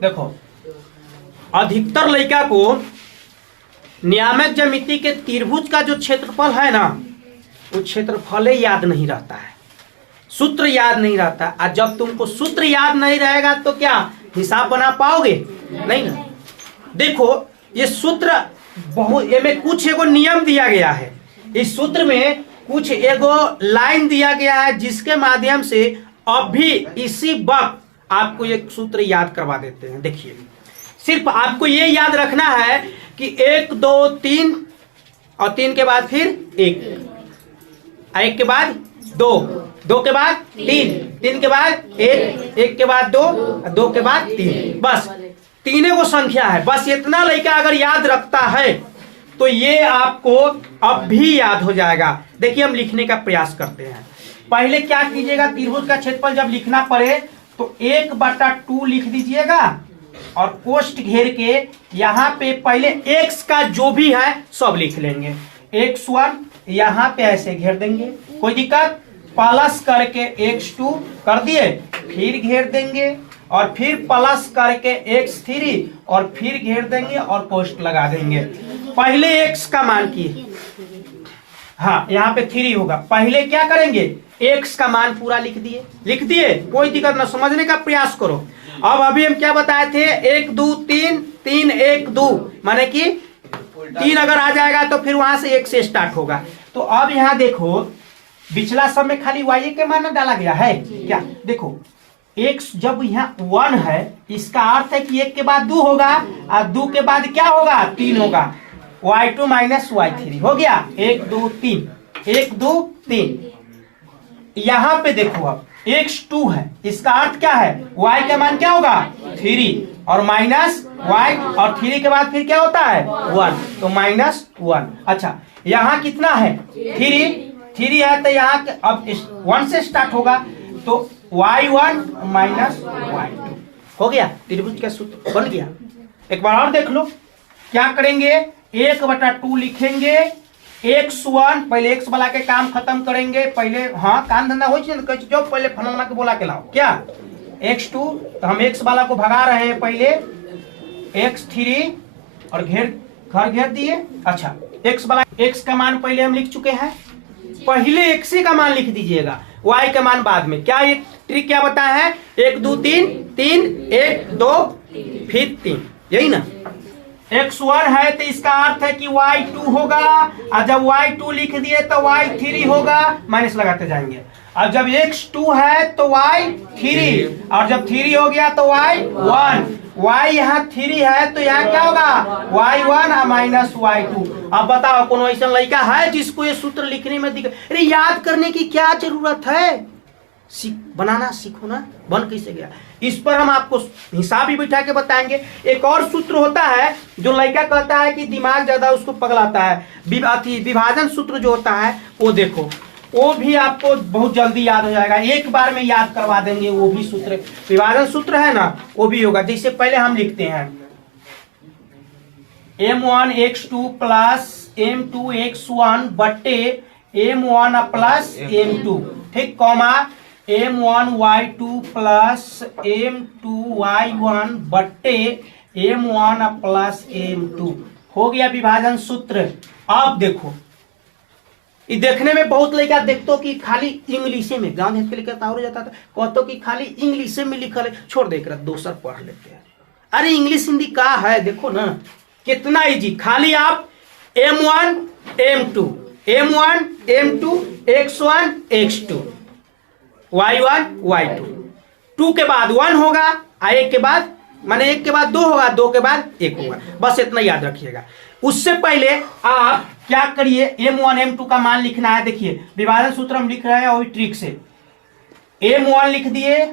देखो, अधिकतर लड़का को नियामक ज्यामिति के त्रिभुज का जो क्षेत्रफल है ना, वो क्षेत्रफल ही याद नहीं रहता है, सूत्र याद नहीं रहता। और जब तुमको सूत्र याद नहीं रहेगा तो क्या हिसाब बना पाओगे? नहीं ना। देखो, ये सूत्र बहुत, ये में कुछ एगो नियम दिया गया है, इस सूत्र में कुछ एगो लाइन दिया गया है जिसके माध्यम से अभी इसी वक्त आपको एक सूत्र याद करवा देते हैं। देखिए, सिर्फ आपको ये याद रखना है कि 1 2 3 और 3 के बाद फिर 1, 1 के बाद 2, 2 के बाद 3, 3 के बाद 1, 1 के बाद 2, 2 के बाद 3, बस तीनों को संख्या है। बस इतना लड़का अगर याद रखता है तो ये आपको अब भी याद हो जाएगा। देखिए, हम लिखने का प्रयास करते हैं। पहले क्या कीजिएगा, त्रिभुज का क्षेत्रफल जब लिखना पड़े तो 1/2 लिख दीजिएगा और कोष्ठ घेर के यहाँ पे पहले x का जो भी है सब लिख लेंगे। x1 यहाँ पे ऐसे घेर देंगे, कोई दिक्कत, प्लस करके x2 कर दिए, फिर घेर देंगे और फिर प्लस करके x3 और फिर घेर देंगे और कोष्ठ लगा देंगे। पहले x का मान की, हाँ यहाँ पे 3 होगा, पहले क्या करेंगे, x का मान पूरा लिख दिए, कोई दिक्कत ना, समझने का प्रयास करो। अब अभी हम क्या बताए थे, 1 2 3 3 1 2, माने कि 3 अगर आ जाएगा तो फिर वहां से 1 से स्टार्ट होगा। तो अब यहाँ देखो, पिछला सब में खाली y के मान डाला गया है क्या? देखो, x जब यहाँ 1 है, इसका अर्थ है कि 1 के बाद 2 होगा और 2 के बाद क्या होगा, 3 होगा, y2 माइनस y3 हो गया। 1 2 3, 1 2 3। यहाँ पे देखो, अब x2 है, इसका अर्थ क्या है, y का मान क्या होगा, 3 और माइनस y, और 3 के बाद फिर क्या होता है, 1, तो -1। अच्छा, यहाँ कितना है, 3 है, तो यहाँ अब 1 से स्टार्ट होगा, तो y1 माइनस y2 हो गया, त्रिभुज का सूत्र बन गया। एक बार और देख लो, क्या करेंगे, 1/2 लिखेंगे, x1, पहले x वाला के काम खत्म करेंगे, पहले हाँ काम धंधा हो जो पहले फलाना के बोला के लाओ, क्या x2, तो हम x वाला को भगा रहे हैं, पहले x3 और घर घेर दिए। अच्छा, x वाला, x का मान पहले हम लिख चुके हैं, पहले x का मान लिख दीजिएगा, y का मान बाद में। क्या एक ट्रिक क्या बताया है, 1 2 3 3 1 2 फिर 3, यही ना। x1 है तो इसका अर्थ है कि y2 होगा, और जब y2 लिख दिए तो y3 होगा, माइनस लगाते जाएंगे। और जब x2 है तो y3, और जब 3 हो गया तो y1, y यहाँ 3 है तो यहाँ क्या होगा, y1 और माइनस y2। अब बताओ, कौन ऐसा लड़का है जिसको ये सूत्र लिखने में दिक्कत? अरे याद करने की क्या जरूरत है, बनाना सीखो ना, बन कैसे गया। इस पर हम आपको हिसाब ही बिठा के बताएंगे। एक और सूत्र होता है जो लड़का कहता है कि दिमाग ज्यादा उसको पगलाता है, विभाजन सूत्र जो होता है वो देखो, वो भी आपको बहुत जल्दी याद हो जाएगा, एक बार में याद करवा देंगे। वो भी सूत्र, विभाजन सूत्र है ना, वो भी होगा। जैसे पहले हम लिखते हैं m1x2 प्लस m2x1 बट्टे m1 प्लस m2, ठीक, कॉमा m1y2 प्लस m2y1 बट्टे m1 प्लस m2 हो गया विभाजन सूत्र। अब देखो, ये देखने में बहुत लड़का देखते हो कि खाली इंग्लिश में, गांव देख के लिखता हो जाता था, कहते कि खाली इंग्लिश में लिखल है, छोड़ देख रहा, दूसर पढ़ लेते हैं। अरे इंग्लिश हिंदी का है, देखो ना कितना इजी, खाली आप m1 m2 m1 m2 x1 x2 y1 y2, 2 के बाद 1 होगा, 1 के बाद माने 1 के बाद 2 होगा, 2 के बाद 1 होगा, बस इतना याद रखिएगा। उससे पहले आप क्या करिए, m1 m2 का मान लिखना है। देखिए, विभाजन सूत्र हम लिख रहे हैं वही ट्रिक से, m1 लिख दिए,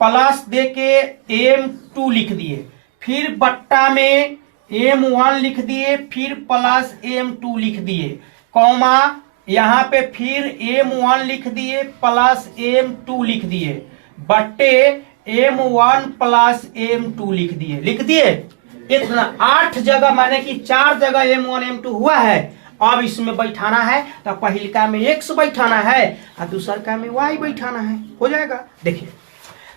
प्लस दे के m2 लिख दिए, फिर बट्टा में m1 लिख दिए, फिर प्लस m2 लिख दिए, कॉमा यहाँ पे फिर m1 लिख दिए प्लस m2 लिख दिए, बट्टे m1 प्लस m2 लिख दिए। इतना 8 जगह, माने कि 4 जगह m1 m2 हुआ है। अब इसमें बैठाना है तो पहलका में x बैठाना है और दूसर का में y बैठाना है, हो जाएगा। देखिए,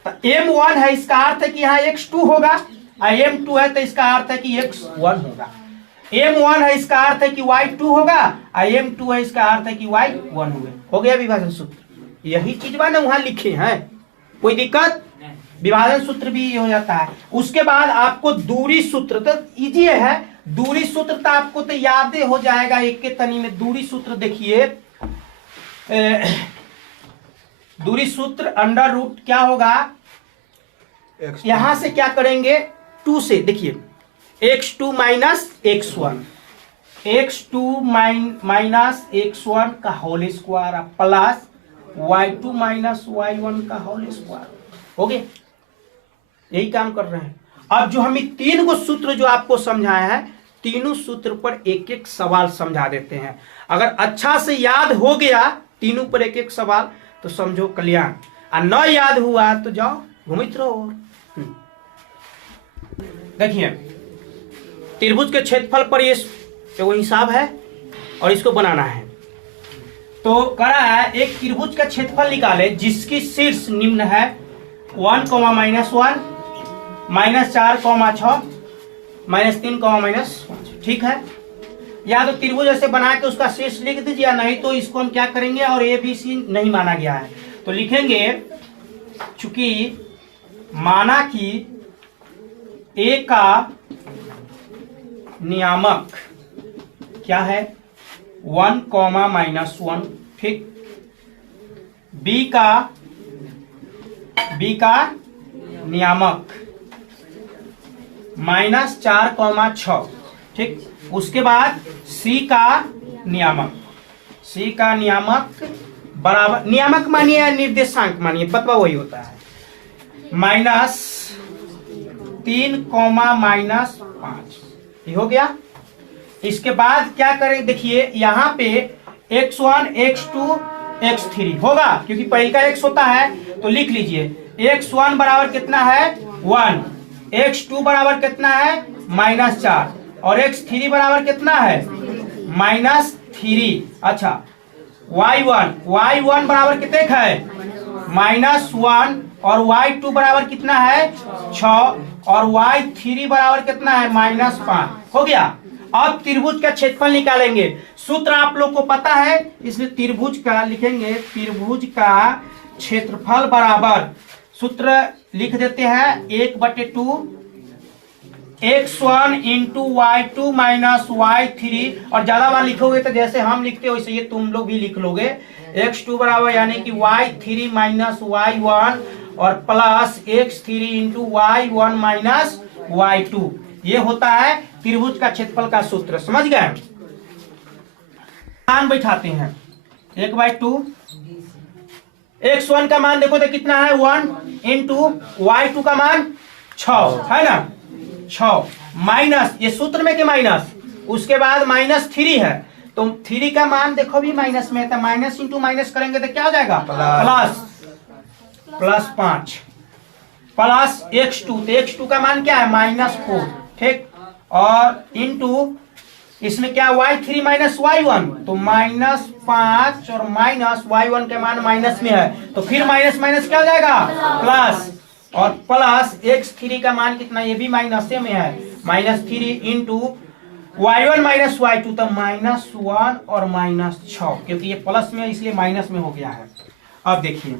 तो m1 है, इसका अर्थ है कि यहाँ x2 होगा m2 है तो इसका अर्थ है कि x 1 होगा, m1 है इसका अर्थ है कि y 2 होगा, m2 है इसका अर्थ है कि y 1 हो गया विभाजन सूत्र। यही चीज ना वहां लिखे हैं, कोई दिक्कत? विभाजन सूत्र भी ये हो जाता है। उसके बाद आपको दूरी सूत्र, तो इजी है, दूरी सूत्र तो आपको तो याद हो जाएगा एक के तनी में। दूरी सूत्र देखिए, दूरी सूत्र अंडर रूट क्या होगा, यहां से क्या करेंगे 2 से, देखिए x2 minus x1, x2 minus x1 का whole square plus y2 minus y1 का होल स्क्वायर हो गया। यही काम कर रहे हैं। अब जो हम 3 को सूत्र जो आपको समझाया है, तीनों सूत्र पर एक एक सवाल समझा देते हैं। अगर अच्छा से याद हो गया तीनों पर एक एक सवाल तो समझो कल्याण, और न याद हुआ तो जाओ घूमित रहो। देखिए त्रिभुज के क्षेत्रफल पर ये वो हिसाब है और इसको बनाना है। तो करा है एक त्रिभुज का क्षेत्रफल निकाले जिसकी शीर्ष निम्न है 1, -1, -4, -6, -3, -5। ठीक है, या तो त्रिभुज ऐसे बना के उसका शीर्ष लिख दीजिए, नहीं तो इसको हम क्या करेंगे, और ABC नहीं माना गया है तो लिखेंगे, चूंकि माना कि A का नियामक क्या है 1, -1, ठीक, B का नियामक -4, 6, ठीक। उसके बाद C का नियामक बराबर, नियामक मानिए या निर्देशांक मानिए, बतवा वही होता है, -3, -5। ये हो गया। इसके बाद क्या करें, देखिए यहाँ पे x1, x2, x3 होगा, क्योंकि पहले का x होता है तो लिख लीजिए x1 बराबर कितना है 1, x2 बराबर कितना है -4 और x3 बराबर कितना है -3। अच्छा y1 बराबर कितने है -1 और y2 बराबर कितना है 6 और y3 बराबर कितना है -5। हो गया। अब त्रिभुज का क्षेत्रफल निकालेंगे। सूत्र आप लोग को पता है, इसलिए त्रिभुज का लिखेंगे, त्रिभुज का क्षेत्रफल बराबर, सूत्र लिख देते हैं 1/2 x1 into y2 minus y3, और ज्यादा बार लिखोगे तो जैसे हम लिखते हो वैसे ये तुम लोग भी लिख लोगे, x2 बराबर यानी कि y3 माइनस y1 और plus x3 into y1 minus y2। ये होता है त्रिभुज का क्षेत्रफल का सूत्र। समझ गए? मान बैठाते हैं 1/2, x1 का मान देखो तो कितना है 1 इंटू y2 का मान 6 है ना, 6 माइनस, ये सूत्र में के माइनस, उसके बाद -3 है तो 3 का मान देखो भी माइनस में है, तो माइनस इंटू माइनस करेंगे तो क्या हो जाएगा प्लस 5 प्लस x2, तो x2 का मान क्या है -4, ठीक, और इंटू इसमें क्या y3 माइनस y1, तो -5 और माइनस y1 के मान माइनस में है तो फिर माइनस माइनस क्या हो जाएगा प्लस, और प्लस x3 का मान कितना, ये भी माइनस में है -3 इंटू y1 माइनस y2, तो -1 और -6, क्योंकि ये प्लस में इसलिए माइनस में हो गया है। अब देखिए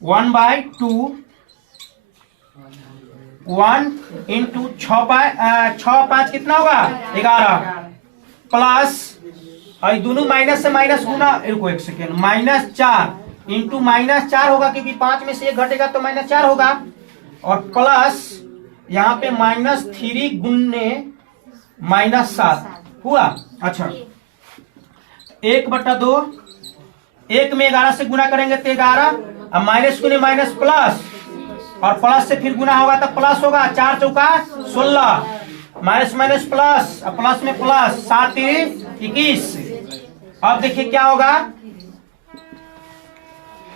1/2 1 इंटू 6 5 कितना होगा 11 प्लस, और दोनों माइनस से माइनस गुना, रुको एक सेकेंड, -4 इंटू -4 होगा क्योंकि 5 में से 1 घटेगा तो -4 होगा, और प्लस यहाँ पे -3 गुने -7 हुआ। अच्छा 1/2, 1 में 11 से गुना करेंगे तो 11, अब माइनस गुने माइनस प्लस, और प्लस से फिर गुना होगा तो प्लस होगा, 4 चौका 16, माइनस माइनस प्लस, अब प्लस में प्लस, 7 21। अब देखिए क्या होगा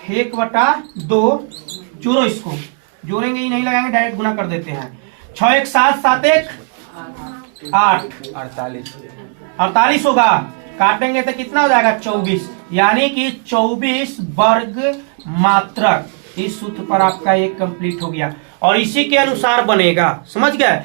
1/2, जोड़ो, इसको जोड़ेंगे ही नहीं लगाएंगे, डायरेक्ट गुना कर देते हैं, 6 1 7 7 1 8 48 होगा, काटेंगे तो कितना हो जाएगा 24, यानी कि 24 वर्ग मात्रक। इस सूत्र पर आपका एक कंप्लीट हो गया। और इसी के अनुसार बनेगा। समझ गए?